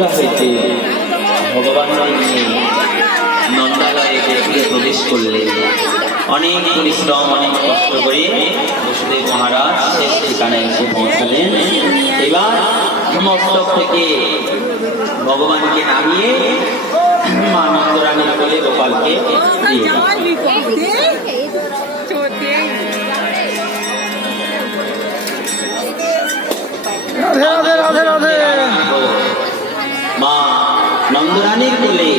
মথুরা হইতে ভগবানকে নিয়ে নন্দালয়ে গৃহে প্রবেশ করলেন। অনেক পরিশ্রম, অনেক কষ্ট করে বসুদেব মহারাজ শেষ ঠিকানায় এসে পৌঁছলেন। এবার মস্তক থেকে ভগবানকে নামিয়ে মা নন্দরানীর কোলে গোপালকে দিয়ে মা নন্দরানীর কোলে